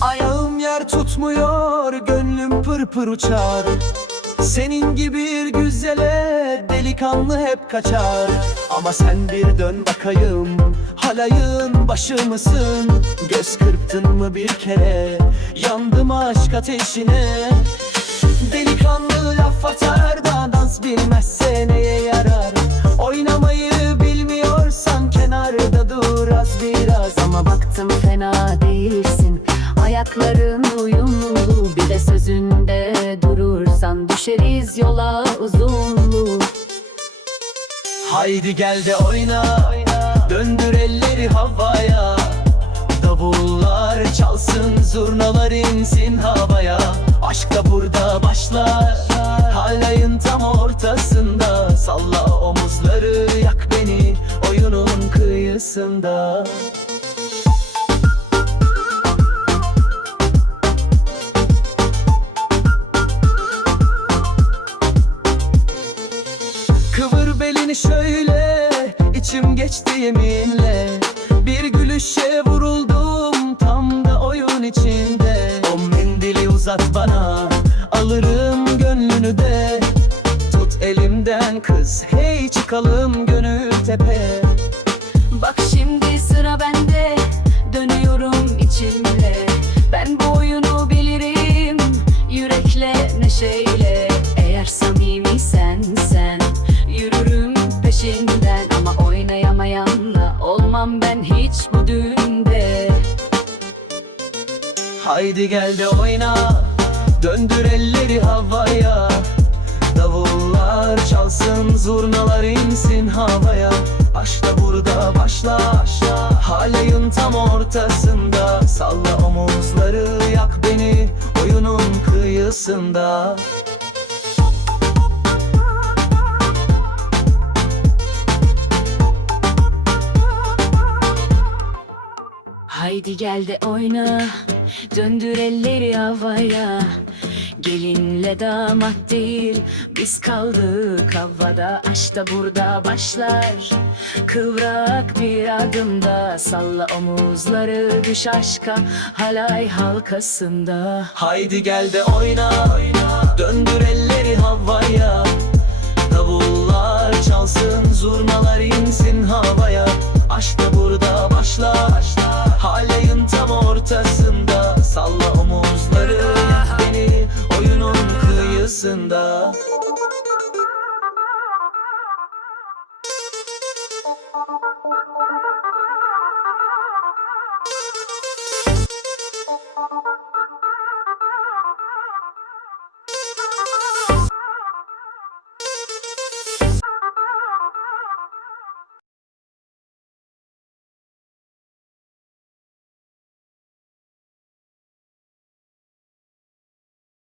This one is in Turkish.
Ayağım yer tutmuyor, gönlüm pırpır uçar. Senin gibi bir güzele delikanlı hep kaçar. Ama sen bir dön bakayım, halayın başı mısın? Göz kırptın mı bir kere, yandım aşk ateşine Delikanlı laf atar da dans bilmezse neye yarar? Oynamayı bilmiyorsan kenarda dur az biraz. Ama baktım fena değilsin. Ayakların uyumlu Bir de sözünde durursan Düşeriz yola uzunlu Haydi gel de oyna Döndür elleri havaya. Davullar çalsın Zurnalar insin havaya Aşk da burada başlar. Halayın tam ortasında. Salla omuzları yak beni Oyunun kıyısında. Kıvır belini şöyle içim geçti yeminle. Bir gülüşe vuruldum tam da oyun içinde. O mendili uzat elimden kız. Hey çıkalım gönül tepe. Bak şimdi sıra bende. Dönüyorum içimle. Ben bu oyunu bilirim. Yürekle neşeyle. Eğer samimiysen sen Yürürüm peşinden. Ama oynayamayanla Olmam ben hiç bu düğünde. Haydi gel de oyna Döndür elleri Halayın tam ortasında. Salla omuzları yak beni Oyunun kıyısında. Haydi gel de oyna Döndür elleri havaya Gelinle damat değil Biz kaldık havada. Aşk burada başlar. Kıvrak bir adımda Salla omuzları düş aşka. Halay halkasında. Haydi gel de oyna, oyna. Döndür elleri havaya. Davullar çalsın Zurnalar insin havaya. Aşk burada başlar. Thank you.